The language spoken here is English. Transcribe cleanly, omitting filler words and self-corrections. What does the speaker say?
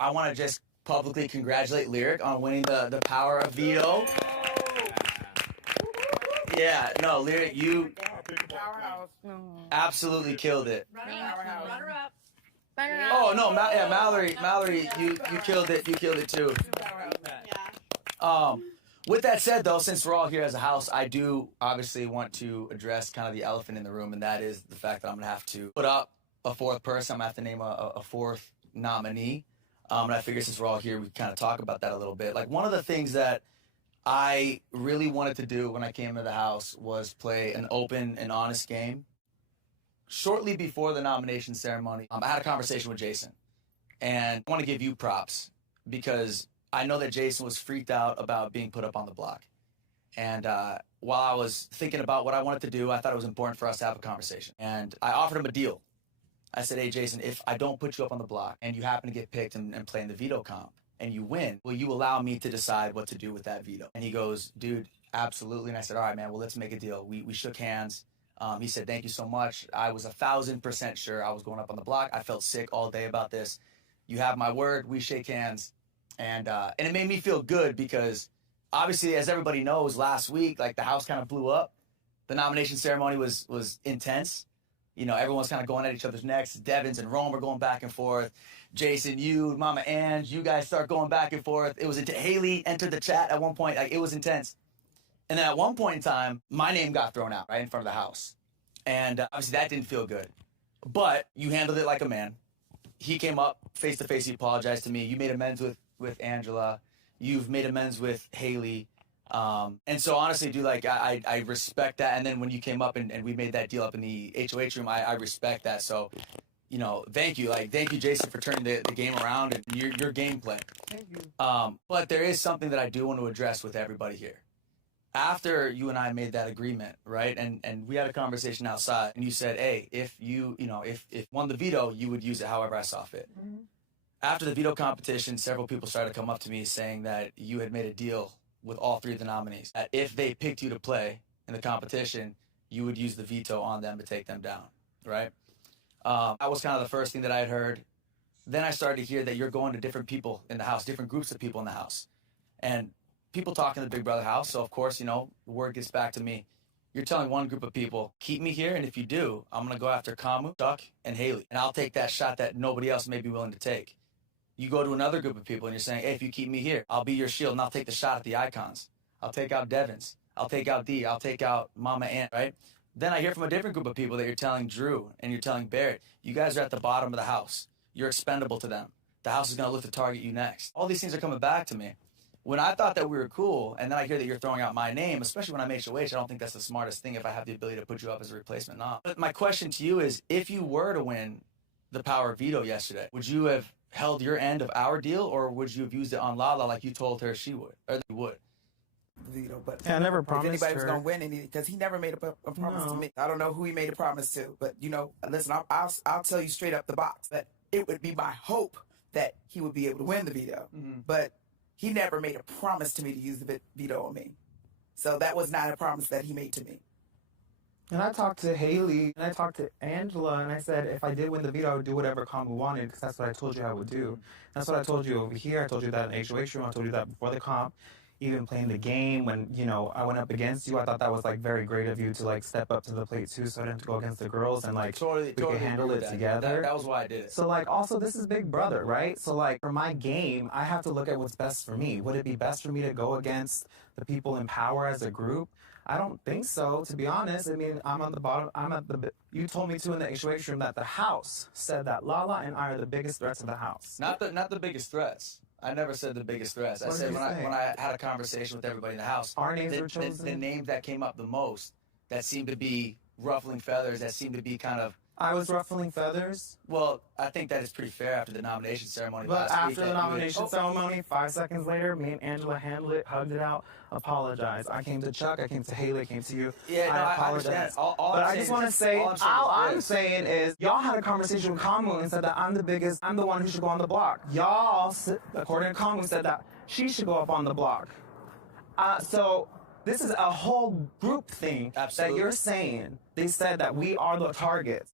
I want to just publicly congratulate Lyric on winning the power of veto. Yeah, no, Lyric, you absolutely killed it. Runner up. Oh no, yeah, Mallory, you killed it. You killed it too. With that said, though, since we're all here as a house, I do obviously want to address kind of the elephant in the room, and that is the fact that I'm gonna have to put up a fourth person. I'm gonna have to name a fourth nominee. And I figure since we're all here, we kind of talk about that a little bit. Like, one of the things that I really wanted to do when I came to the house was play an open and honest game. Shortly before the nomination ceremony, I had a conversation with Jason, and I want to give you props because I know that Jason was freaked out about being put up on the block. And while I was thinking about what I wanted to do, I thought it was important for us to have a conversation. And I offered him a deal. I said, hey, Jason, if I don't put you up on the block and you happen to get picked and play in the veto comp and you win, will you allow me to decide what to do with that veto? And he goes, dude, absolutely. And I said, all right, man, well, let's make a deal. We shook hands. He said, thank you so much. I was 1,000% sure I was going up on the block. I felt sick all day about this. You have my word. We shake hands. And it made me feel good because obviously, as everybody knows, last week, like, the house kind of blew up. The nomination ceremony was intense. You know, everyone's kind of going at each other's necks. Devins and Rome were going back and forth. Jason, you, Mama Ange, you guys start going back and forth. It was Haley entered the chat at one point. Like, it was intense. And then at one point in time, my name got thrown out right in front of the house. And obviously that didn't feel good. But you handled it like a man. He came up face to face. He apologized to me. You made amends with Angela. You've made amends with Haley. And so honestly, dude, like, I respect that. And then when you came up and we made that deal up in the HOH room, I respect that. So, you know, thank you. Like, thank you, Jason, for turning the game around and your gameplay. Thank you. But there is something that I do want to address with everybody here. After you and I made that agreement, right? And we had a conversation outside and you said, hey, if you won the veto, you would use it however I saw fit. Mm-hmm. After the veto competition, several people started to come up to me saying that you had made a deal with all three of the nominees, that if they picked you to play in the competition, you would use the veto on them to take them down, right? That was kind of the first thing that I had heard. Then I started to hear that you're going to different people in the house, different groups of people in the house. And people talk in the Big Brother house, so of course, you know, the word gets back to me. You're telling one group of people, keep me here, and if you do, I'm going to go after Kamu, Duck, and Haley. And I'll take that shot that nobody else may be willing to take. You go to another group of people and you're saying, hey, if you keep me here, I'll be your shield and I'll take the shot at the icons. I'll take out Devins. I'll take out D. I'll take out Mama Ant, right? Then I hear from a different group of people that you're telling Drew and you're telling Barrett, you guys are at the bottom of the house. You're expendable to them. The house is going to look to target you next. All these things are coming back to me. When I thought that we were cool, and then I hear that you're throwing out my name, especially when I'm HOH, I don't think that's the smartest thing if I have the ability to put you up as a replacement nom. But my question to you is, if you were to win the power of veto yesterday, would you have held your end of our deal, or would you have used it on Lala like you told her she would, or you would? Veto, but I never promised if anybody was her. gonna win anything, because he never made a promise to me. I don't know who he made a promise to, but you know, listen, I'll tell you straight up the box that it would be my hope that he would be able to win the veto, but he never made a promise to me to use the veto on me. So that was not a promise that he made to me. And I talked to Haley, and I talked to Angela, and I said if I did win the veto, I would do whatever Kamu wanted, because that's what I told you I would do. That's what I told you over here. I told you that in HOH room. I told you that before the comp. Even playing the game, when, you know, I went up against you, I thought that was, like, very great of you to, like, step up to the plate, too, so I didn't have to go against the girls, and, like, we could handle it together. That was why I did it. So, like, also, this is Big Brother, right? So, like, for my game, I have to look at what's best for me. Would it be best for me to go against the people in power as a group? I don't think so, to be honest. I mean, I'm on the bottom. You told me, too, in the HOH room that the house said that Lala and I are the biggest threats of the house. Not the biggest threats. I never said the biggest threats. I said when I had a conversation with everybody in the house, our names were chosen. The names that came up the most, that seemed to be ruffling feathers, that seemed to be kind of... I was ruffling feathers? Well, I think that is pretty fair after the nomination ceremony But last week. after the nomination ceremony, 5 seconds later, me and Angela handled it, hugged it out, apologized. I came to Chuck, I came to Haley, I came to you. Yeah, no, I understand. But I just want to say, all I'm saying is, y'all had a conversation with Kamu and said that I'm the one who should go on the block. Y'all, according to Kamu, said that she should go up on the block. So this is a whole group thing that you're saying. They said that we are the targets.